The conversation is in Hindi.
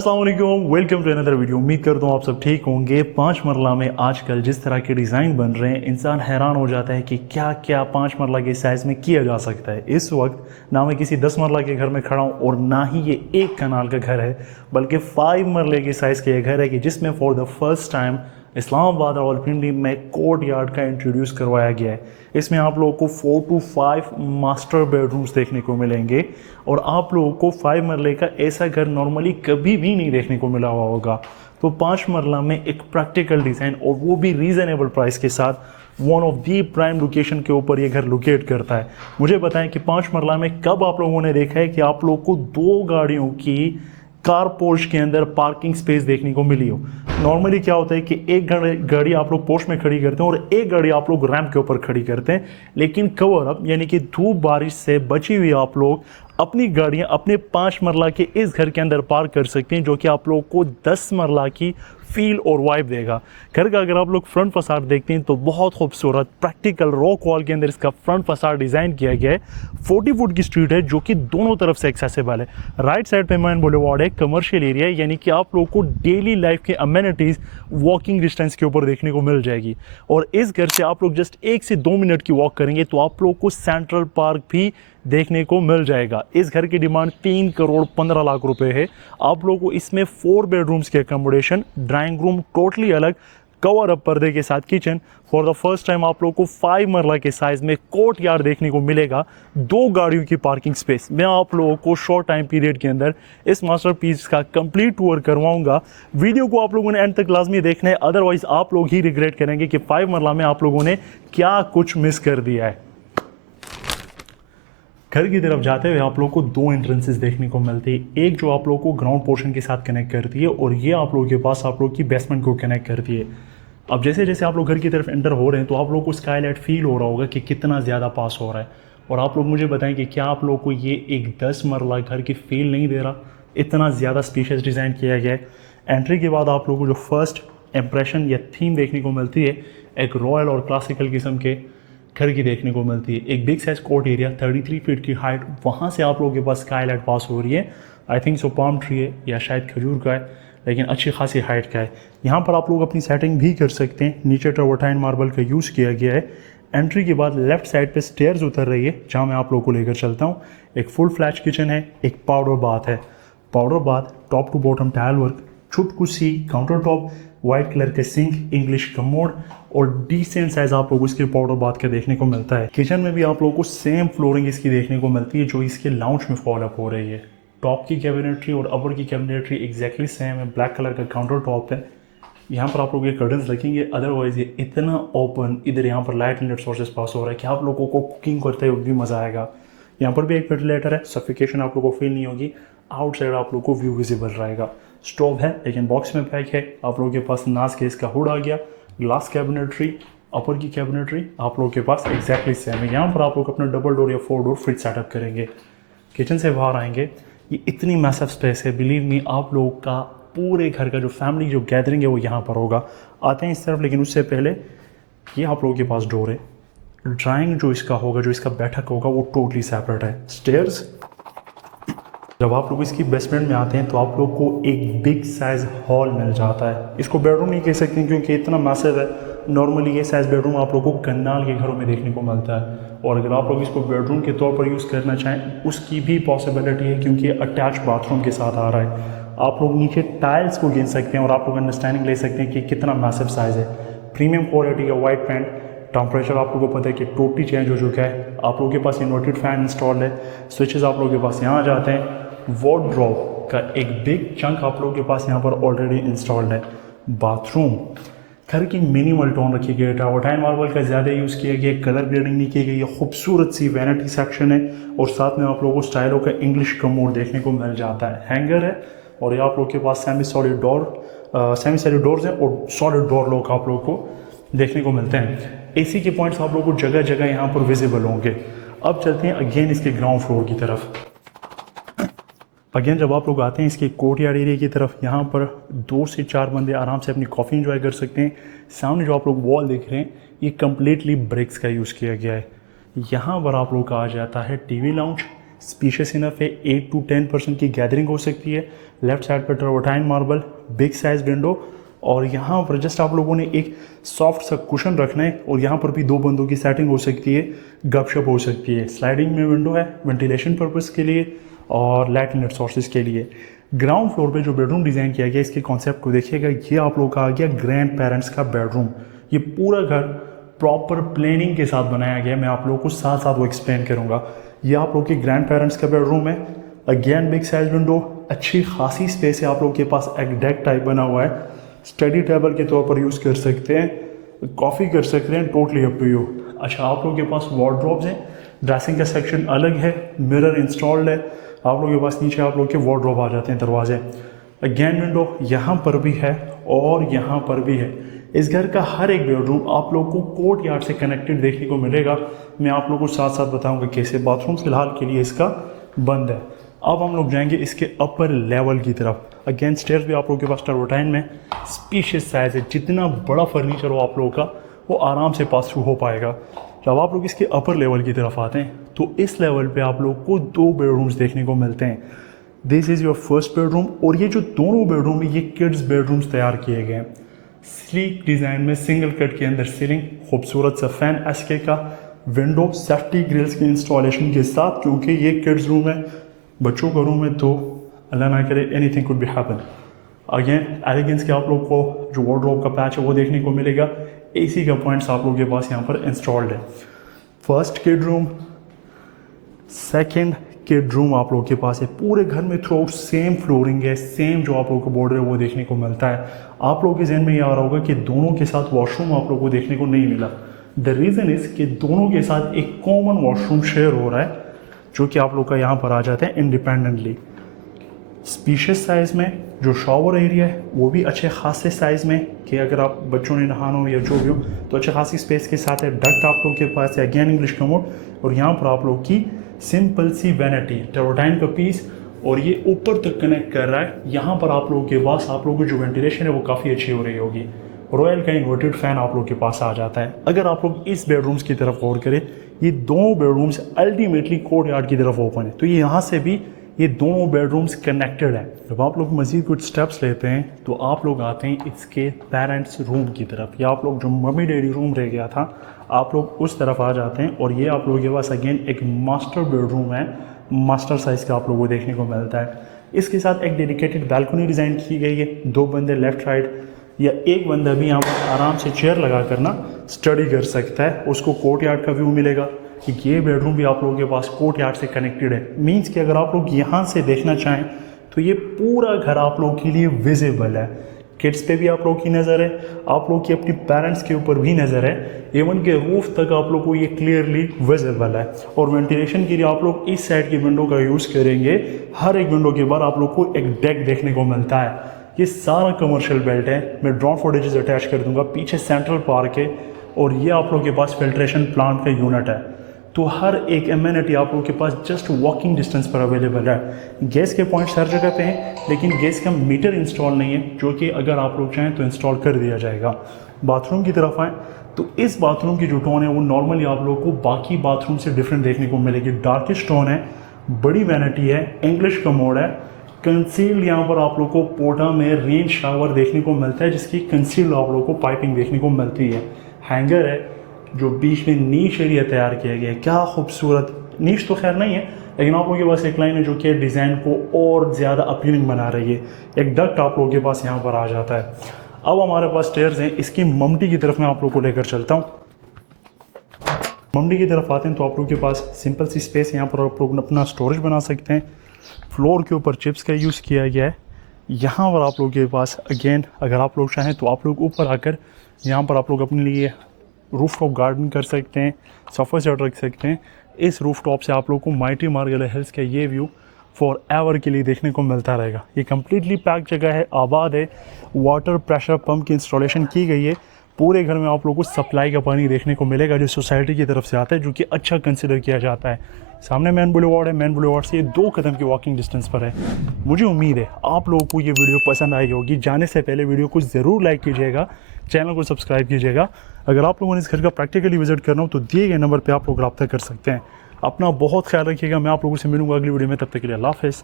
अस्सलाम वेलकम टू अनदर वीडियो। उम्मीद करता हूँ आप सब ठीक होंगे। 5 मरला में आजकल जिस तरह के डिज़ाइन बन रहे हैं, इंसान हैरान हो जाता है कि क्या क्या 5 मरला के साइज़ में किया जा सकता है। इस वक्त ना मैं किसी 10 मरला के घर में खड़ा हूँ और ना ही ये एक कनाल का घर है, बल्कि 5 मरले के साइज़ का ये घर है कि जिसमें for the first time Islamabad और रावलपिंडी में कोर्ट यार्ड का इंट्रोड्यूस करवाया गया है। इसमें आप लोगों को 4 to 5 मास्टर बेडरूम्स देखने को मिलेंगे और आप लोगों को 5 मरले का ऐसा घर नॉर्मली कभी भी नहीं देखने को मिला हुआ होगा। तो 5 मरला में एक प्रैक्टिकल डिज़ाइन और वो भी रीज़नेबल प्राइस के साथ one of the prime location के ऊपर ये घर लोकेट करता है। मुझे बताएं कि 5 मरला में कब आप लोगों ने देखा है कि आप लोगों को 2 गाड़ियों की कार पोर्च के अंदर पार्किंग स्पेस देखने को मिली हो। नॉर्मली क्या होता है कि एक गाड़ी आप लोग पोर्च में खड़ी करते हैं और एक गाड़ी आप लोग रैंप के ऊपर खड़ी करते हैं, लेकिन कवर अप यानी कि धूप बारिश से बची हुई आप लोग अपनी गाड़ियां अपने 5 मरला के इस घर के अंदर पार्क कर सकते हैं, जो कि आप लोगों को 10 मरला की फील और वाइब देगा। घर का अगर आप लोग फ्रंट फसाड देखते हैं तो बहुत खूबसूरत प्रैक्टिकल रॉक वॉल के अंदर इसका फ्रंट फसाड डिज़ाइन किया गया है। 40 फुट की स्ट्रीट है जो कि दोनों तरफ से एक्सेसिबल है। राइट साइड पे मेन बुलेवार्ड है, कमर्शियल एरिया है, यानी कि आप लोगों को डेली लाइफ के अमेनिटीज़ वॉकिंग डिस्टेंस के ऊपर देखने को मिल जाएगी। और इस घर से आप लोग जस्ट 1 से 2 मिनट की वॉक करेंगे तो आप लोग को सेंट्रल पार्क भी देखने को मिल जाएगा। इस घर की डिमांड 3 करोड़ 15 लाख रुपए है। आप लोगों को इसमें 4 बेडरूम्स के अकोमोडेशन, ड्राइंग रूम टोटली अलग, कवर अप पर्दे के साथ kitchen, for the first time आप लोगों को 5 मरला के साइज़ में कोर्ट यार्ड देखने को मिलेगा, 2 गाड़ियों की पार्किंग स्पेस। मैं आप लोगों को शॉर्ट टाइम पीरियड के अंदर इस मास्टरपीस का कंप्लीट टूर करवाऊंगा। वीडियो को आप लोगों ने एंड तक लाजमी देखना है, अदरवाइज आप लोग ही रिग्रेट करेंगे कि 5 मरला में आप लोगों ने क्या कुछ मिस कर दिया है। घर की तरफ जाते हुए आप लोगों को 2 एंट्रेंसेस देखने को मिलती है। एक जो आप लोगों को ग्राउंड पोर्शन के साथ कनेक्ट करती है और ये आप लोगों के पास आप लोगों की बेसमेंट को कनेक्ट करती है। अब जैसे जैसे आप लोग घर की तरफ एंटर हो रहे हैं तो आप लोगों को स्काईलाइट फील हो रहा होगा कि कितना ज़्यादा पास हो रहा है। और आप लोग मुझे बताएं कि क्या आप लोगों को ये एक 10 मरला घर की फील नहीं दे रहा? इतना ज़्यादा स्पेशियस डिज़ाइन किया गया है। एंट्री के बाद आप लोगों को जो फर्स्ट इंप्रेशन या थीम देखने को मिलती है, एक रॉयल और क्लासिकल किस्म के घर की देखने को मिलती है। एक big size court area, 33 feet की हाइट, वहाँ से आप लोगों के पास स्काईलाइट पास हो रही है। I think so palm tree है या शायद खजूर का है, लेकिन अच्छी खासी हाइट का है। यहाँ पर आप लोग अपनी सेटिंग भी कर सकते हैं। नीचे ट्रावर्टाइन मार्बल का यूज़ किया गया है। एंट्री के बाद लेफ्ट साइड पे स्टेयर्स उतर रही है, जहाँ मैं आप लोगों को लेकर चलता हूँ। एक फुल फ्लैश किचन है, एक पाउडर बाथ है। Powder bath top to bottom tile work, छुटकू सी काउंटर टॉप, वाइट कलर के सिंक, इंग्लिश कमोड और डिसेंट साइज आप लोगों को इसके पाउडर बाथ के देखने को मिलता है। किचन में भी आप लोगों को सेम फ्लोरिंग इसकी देखने को मिलती है जो इसके लाउंज में फॉलो अप हो रही है। टॉप की कैबिनेटरी और अपर की कैबिनेटरी एग्जैक्टली सेम है। ब्लैक कलर का काउंटर टॉप है। यहाँ पर आप लोग ये कर्टन्स लगेंगे, अदरवाइज ये इतना ओपन, इधर यहाँ पर लाइट एंड सोर्सेस पास हो रहा है कि आप लोगों को कुकिंग करते हुए भी मज़ा आएगा। यहाँ पर भी एक वेंटिलेटर है, सफिकेशन आप लोगों को फील नहीं होगी। आउटसाइड आप लोगों को व्यू विजिबल रहेगा। स्टोव है लेकिन बॉक्स में पैक है। आप लोगों के पास नाज केस का हुड आ गया। ग्लास कैबिनेटरी, अपर की कैबिनेटरी आप लोगों के पास एग्जैक्टली सेम है। यहाँ पर आप लोग अपना डबल डोर या 4 डोर फ्रिज सेटअप करेंगे। किचन से बाहर आएंगे, ये इतनी मैसिव स्पेस है, बिलीव मी, आप लोगों का पूरे घर का जो फैमिली जो गैदरिंग है वो यहाँ पर होगा। आते हैं इस तरफ, लेकिन उससे पहले ये आप लोगों के पास डोर है। ड्राइंग जो इसका होगा, जो इसका बैठक होगा, वो टोटली सेपरेट है। स्टेयर्स, जब आप लोग इसकी बेसमेंट में आते हैं तो आप लोग को एक बिग साइज हॉल मिल जाता है। इसको बेडरूम नहीं कह सकते क्योंकि इतना मैसिव है। नॉर्मली ये साइज बेडरूम आप लोगों को कन्नाल के घरों में देखने को मिलता है, और अगर आप लोग इसको बेडरूम के तौर पर यूज़ करना चाहें उसकी भी पॉसिबिलिटी है, क्योंकि अटैच बाथरूम के साथ आ रहा है। आप लोग नीचे टाइल्स को गिन सकते हैं और आप लोग अंडरस्टैंडिंग ले सकते हैं कि कितना मैसिव साइज़ है। प्रीमियम क्वालिटी का वाइट पेंट, टेम्परेचर आप लोगों को पता है कि टोटली चेंज हो चुका है। आप लोगों के पास इन्वर्टेड फैन इंस्टॉल्ड है। स्विचेस आप लोगों के पास यहाँ आ जाते हैं। वार्डरोब का एक बिग चंक आप लोगों के पास यहाँ पर ऑलरेडी इंस्टॉल्ड है। बाथरूम, घर की मिनिमल टोन रखी गई है। ट्रावर्टाइन मार्बल का ज़्यादा यूज़ किया गया, कलर ग्रेडिंग नहीं की गई है। खूबसूरत सी वैनिटी सेक्शन है और साथ में आप लोगों को स्टाइलों का इंग्लिश कमोड देखने को मिल जाता है। हैंगर है और ये आप लोगों के पास सेमी सॉलिड डोर्स हैं और सॉलिड डोर लॉक आप लोगों को देखने को मिलते हैं। एसी के पॉइंट्स आप लोगों को जगह जगह यहाँ पर विजिबल होंगे। अब चलते हैं अगेन इसके ग्राउंड फ्लोर की तरफ। अगेन जब आप लोग आते हैं इसके कोर्ट यार्ड एरिया की तरफ, यहाँ पर 2 से 4 बंदे आराम से अपनी कॉफ़ी एंजॉय कर सकते हैं। सामने जो आप लोग वॉल देख रहे हैं ये कम्प्लीटली ब्रिक्स का यूज़ किया गया है। यहाँ पर आप लोग का आ जाता है टीवी लाउंज, स्पीशियस इनफ है, 8 to 10% की गैदरिंग हो सकती है। लेफ्ट साइड पर ट्रेवर्टाइन मार्बल, बिग साइज विंडो, और यहाँ पर जस्ट आप लोगों ने एक सॉफ्ट सा कुशन रखना है और यहाँ पर भी 2 बंदों की सेटिंग हो सकती है, गपशप हो सकती है। स्लाइडिंग में विंडो है वेंटिलेशन पर्पज़ के लिए और लाइट नेट सोर्सेज के लिए। ग्राउंड फ्लोर पे जो बेडरूम डिज़ाइन किया गया, इसके कॉन्सेप्ट को देखिएगा, ये आप लोग का आ गया ग्रैंड पेरेंट्स का बेडरूम। ये पूरा घर प्रॉपर प्लानिंग के साथ बनाया गया है, मैं आप लोगों को साथ साथ वो एक्सप्लेन करूँगा। ये आप लोग के ग्रैंड पेरेंट्स का बेडरूम है। अगेन बिग साइज विंडो, अच्छी खासी स्पेस है, आप लोग के पास एक डेक टाइप बना हुआ है, स्टडी टेबल के तौर पर यूज़ कर सकते हैं, कॉफ़ी कर सकते हैं, टोटली अप टू यू। अच्छा, आप लोगों के पास वार्डरोब्स हैं, ड्रेसिंग का सेक्शन अलग है, मिरर इंस्टॉल्ड है, आप लोगों के पास नीचे आप लोग के वार्डरोब आ जाते हैं, दरवाजे। अगेन विंडो यहाँ पर भी है और यहाँ पर भी है। इस घर का हर एक बेडरूम आप लोग को कोर्ट यार्ड से कनेक्टेड देखने को मिलेगा। मैं आप लोगों को साथ साथ बताऊंगा कैसे। बाथरूम फिलहाल के लिए इसका बंद है। अब हम लोग जाएंगे इसके अपर लेवल की तरफ। अगेन स्टेयर्स भी आप लोगों के पास ट्रेवर्टाइन में स्पेशियस साइज है, जितना बड़ा फर्नीचर हो आप लोगों का वो आराम से पास थ्रू हो पाएगा। जब आप लोग इसके अपर लेवल की तरफ आते हैं तो इस लेवल पे आप लोग को 2 बेडरूम्स देखने को मिलते हैं। This is your first bedroom, और ये जो दोनों बेडरूम है ये किड्स बेडरूम्स तैयार किए गए हैं। स्लीक डिज़ाइन में सिंगल कट के अंदर सीलिंग, खूबसूरत सा फैन एसके का, विंडो सेफ्टी ग्रिल्स की इंस्टॉलेशन के साथ, क्योंकि ये किड्स रूम है, बच्चों का रूम है, तो अल्लाह ना करे anything could be happen. Again एलिगेंस के आप लोग को जो वार्डरोब का पैच है वो देखने को मिलेगा। एसी का पॉइंट्स आप लोगों के पास यहाँ पर इंस्टॉल्ड है। First kid room, second kid room आप लोगों के पास है। पूरे घर में थ्रू आउट सेम फ्लोरिंग है, सेम जो आप लोगों को बॉर्डर है वो देखने को मिलता है। आप लोगों के जहन में ये आ रहा होगा कि दोनों के साथ वॉशरूम आप लोगों को देखने को नहीं मिला। द रीज़न इज़ कि दोनों के साथ एक कॉमन वॉशरूम शेयर हो रहा है, जो कि आप लोग का यहाँ पर आ जाता है इंडिपेंडेंटली। स्पीशियस साइज़ में जो शॉवर एरिया है वो भी अच्छे खासे साइज़ में, कि अगर आप बच्चों ने नहाना हो या जो भी हो तो अच्छे खासी स्पेस के साथ है। डक्ट आप लोग के पास है, अगेन इंग्लिश कमोड, और यहाँ पर आप लोग की सिंपल सी वैनिटी ट्रेवर्टाइन का पीस, और ये ऊपर तक कनेक्ट कर रहा है। यहाँ पर आप लोगों के पास आप लोगों की जो वेंटिलेशन है वो काफ़ी अच्छी हो रही होगी। रॉयल का इन्वर्टेड फ़ैन आप लोग के पास आ जाता है। अगर आप लोग इस बेडरूम्स की तरफ गौर करें, ये दोनों बेडरूम्स अल्टीमेटली कोर्ट यार्ड की तरफ ओपन है, तो ये यहाँ से भी ये दोनों बेडरूम्स कनेक्टेड है। जब आप लोग मज़ीद कुछ स्टेप्स लेते हैं तो आप लोग आते हैं इसके पेरेंट्स रूम की तरफ, या आप लोग जो मम्मी डैडी रूम रह गया था आप लोग उस तरफ आ जाते हैं। और ये आप लोगों के पास अगेन एक मास्टर बेडरूम है, मास्टर साइज़ का आप लोगों को देखने को मिलता है। इसके साथ एक डेडिकेटेड बालकनी डिज़ाइन की गई है। 2 बंदे लेफ्ट राइट या एक बंदा भी यहाँ पर आराम से चेयर लगा कर ना स्टडी कर सकता है, उसको कोर्ट यार्ड का व्यू मिलेगा। कि ये बेडरूम भी आप लोगों के पास कोर्ट यार्ड से कनेक्टेड है, मींस कि अगर आप लोग यहाँ से देखना चाहें तो ये पूरा घर आप लोगों के लिए विजिबल है। किड्स पे भी आप लोगों की नज़र है, आप लोग की अपनी पेरेंट्स के ऊपर भी नज़र है, इवन के रूफ तक आप लोग को ये क्लियरली विजिबल है। और वेंटिलेशन के लिए आप लोग इस साइड की विंडो का यूज़ करेंगे। हर एक विंडो के बाद आप लोग को एक डेक देखने को मिलता है। ये सारा कमर्शियल बेल्ट है, मैं ड्रोन फुटेजेस अटैच कर दूंगा। पीछे सेंट्रल पार्क है और ये आप लोग के पास फिल्ट्रेशन प्लांट का यूनिट है। तो हर एक एमिनिटी आप लोग के पास जस्ट वॉकिंग डिस्टेंस पर अवेलेबल है। गैस के पॉइंट्स हर जगह पे हैं, लेकिन गैस का मीटर इंस्टॉल नहीं है, जो कि अगर आप लोग चाहें तो इंस्टॉल कर दिया जाएगा। बाथरूम की तरफ आएँ तो इस बाथरूम की जो टोन है वो नॉर्मली आप लोग को बाकी बाथरूम से डिफरेंट देखने को मिलेगी। डार्किश टोन है, बड़ी वैनिटी है, इंग्लिश कमोड है, कंसील्ड यहाँ पर आप लोग को पोटा में रेन शावर देखने को मिलता है, जिसकी कंसील्ड आप लोग को पाइपिंग देखने को मिलती है। हैंगर है जो बीच में नीच एरिया तैयार किया गया है, क्या खूबसूरत। नीच तो खैर नहीं है, लेकिन आप लोगों के पास एक लाइन है जो कि डिज़ाइन को और ज़्यादा अपीलिंग बना रही है। एक डक्ट आप लोगों के पास यहाँ पर आ जाता है। अब हमारे पास स्टेयर्स हैं, इसकी ममटी की तरफ मैं आप लोग को लेकर चलता हूँ। ममटी की तरफ आते हैं तो आप लोगों के पास सिंपल सी स्पेस, यहाँ पर आप लोग अपना स्टोरेज बना सकते हैं। फ्लोर के ऊपर चिप्स का यूज़ किया गया है। यहाँ पर आप लोगों के पास अगेन अगर आप लोग चाहें तो आप लोग ऊपर आकर यहाँ पर आप लोग अपने लिए रूफ टॉप गार्डन कर सकते हैं, सोफा सेट रख सकते हैं। इस रूफ टॉप से आप लोग को माइटी मार्गेला हिल्स का ये व्यू फॉर एवर के लिए देखने को मिलता रहेगा। ये कम्प्लीटली पैक जगह है, आबाद है, वाटर प्रेशर पंप की इंस्टॉलेशन की गई है। पूरे घर में आप लोगों को सप्लाई का पानी देखने को मिलेगा जो सोसाइटी की तरफ से आता है, जो कि अच्छा कंसिडर किया जाता है। सामने मैन बुलेवार्ड है, मैन बुलेवार्ड से ये 2 कदम की वॉकिंग डिस्टेंस पर है। मुझे उम्मीद है आप लोगों को ये वीडियो पसंद आई होगी। जाने से पहले वीडियो को ज़रूर लाइक कीजिएगा, चैनल को सब्सक्राइब कीजिएगा। अगर आप लोगों ने इस घर का प्रैक्टिकली विजिट करना हो तो दिए गए नंबर पर आप लोग रब्ता कर सकते हैं। अपना बहुत ख्याल रखिएगा। मैं आप लोगों से मिलूंगा अगली वीडियो में, तब तक के लिए अल्लाह हाफ़िज़।